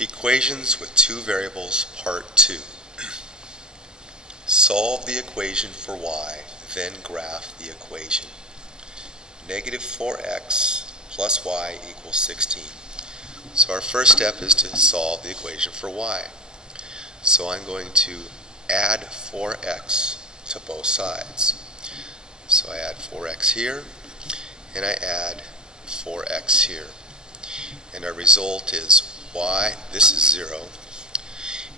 Equations with two variables, part 2. Solve the equation for y, then graph the equation. Negative 4x plus y equals 16. So our first step is to solve the equation for y. So I'm going to add 4x to both sides. So I add 4x here, and I add 4x here. And our result is y, this is 0,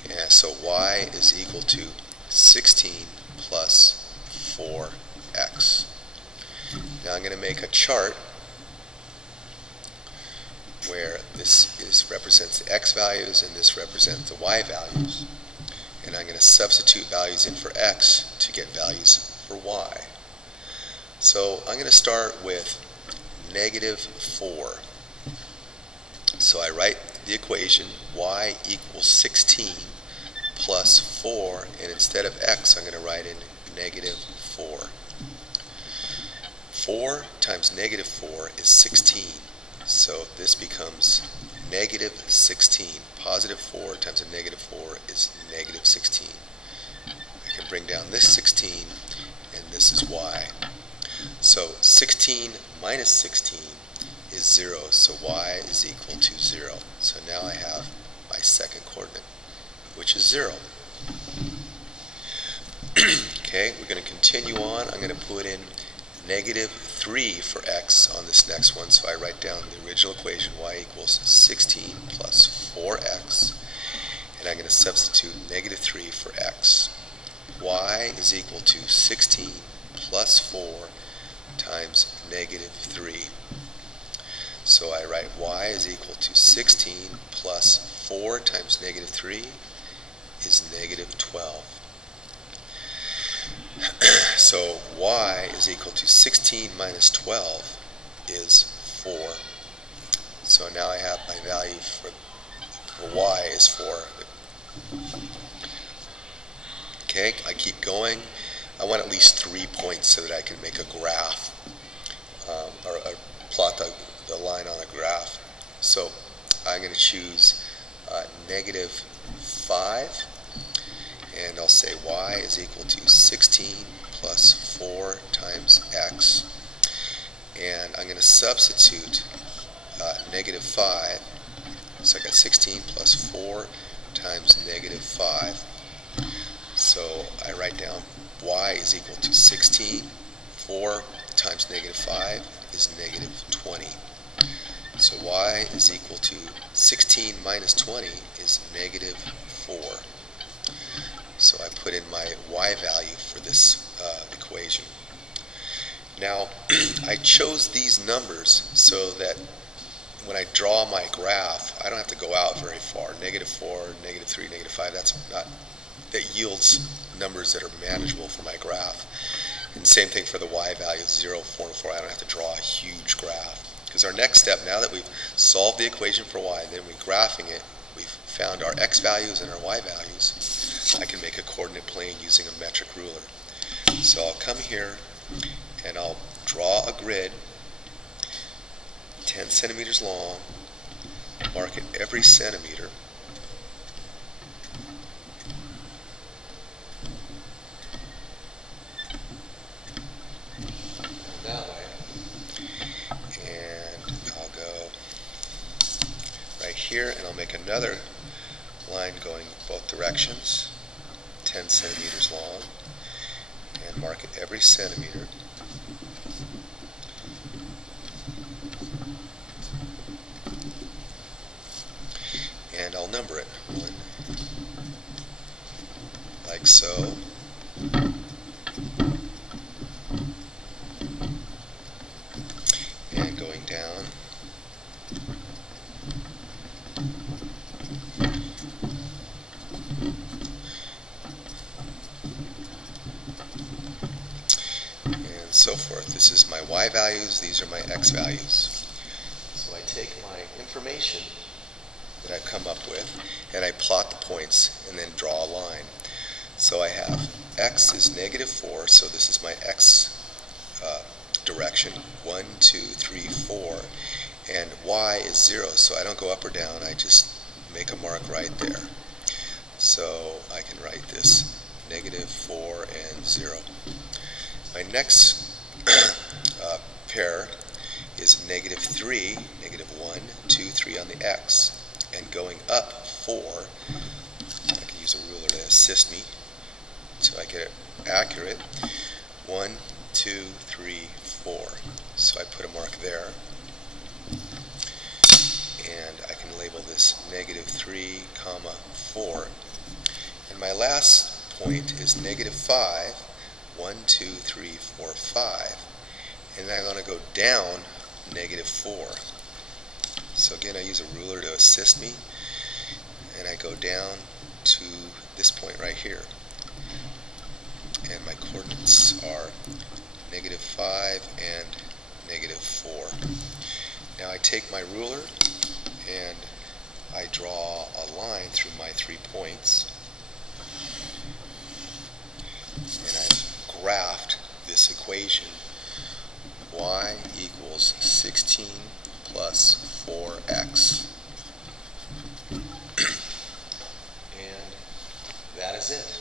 and so y is equal to 16 plus 4x. Now I'm going to make a chart where this represents the x values and this represents the y values. And I'm going to substitute values in for x to get values for y. So I'm going to start with negative 4. So I write the equation y equals 16 plus 4, and instead of x I'm going to write in negative 4. 4 times negative 4 is 16, so this becomes negative 16. Positive 4 times a negative 4 is negative 16. I can bring down this 16, and this is y. So 16 minus 16 is 0, so y is equal to 0. So now I have my second coordinate, which is 0. Okay, we're going to continue on. I'm going to put in negative 3 for x on this next one, so I write down the original equation, y equals 16 plus 4x, and I'm going to substitute negative 3 for x. Y is equal to 16 plus 4 times negative 3. So I write y is equal to 16 plus 4 times negative 3 is negative 12. So y is equal to 16 minus 12 is 4. So now I have my value for y is 4. Okay, I keep going. I want at least 3 points so that I can make a graph or plot the line on a graph. So I'm going to choose negative 5, and I'll say y is equal to 16 plus 4 times x, and I'm going to substitute negative 5. So I got 16 plus 4 times negative 5. So I write down y is equal to 16. 4 times negative 5 is negative 20. So y is equal to 16 minus 20 is negative 4. So I put in my y value for this equation. Now, I chose these numbers so that when I draw my graph, I don't have to go out very far. Negative 4, negative 3, negative 5, that yields numbers that are manageable for my graph. And same thing for the y values, 0, 4, and 4. I don't have to draw a huge graph. Because our next step, now that we've solved the equation for y, and then we're graphing it, we've found our x values and our y values, I can make a coordinate plane using a metric ruler. So I'll come here and I'll draw a grid 10 centimeters long, mark it every centimeter. That way. And I'll go right here and I'll make another line going both directions, 10 centimeters long, and mark it every centimeter. And I'll number it, 1, like so. And going down. So forth. This is my y values, these are my x values. So I take my information that I've come up with and I plot the points and then draw a line. So I have x is negative 4, so this is my x direction, 1, 2, 3, 4, and y is 0, so I don't go up or down, I just make a mark right there. So I can write this -4 and 0. My next pair is -3, -1, 2, 3 on the x, and going up 4. I can use a ruler to assist me so I get it accurate. 1, 2, 3, 4. So I put a mark there, and I can label this -3, 4. And my last point is -5, 1, 2, 3, 4, 5. And I'm going to go down -4. So again, I use a ruler to assist me, and I go down to this point right here. And my coordinates are -5 and -4. Now I take my ruler and I draw a line through my 3 points, and I've graphed this equation: y equals 16 plus 4x. And that is it.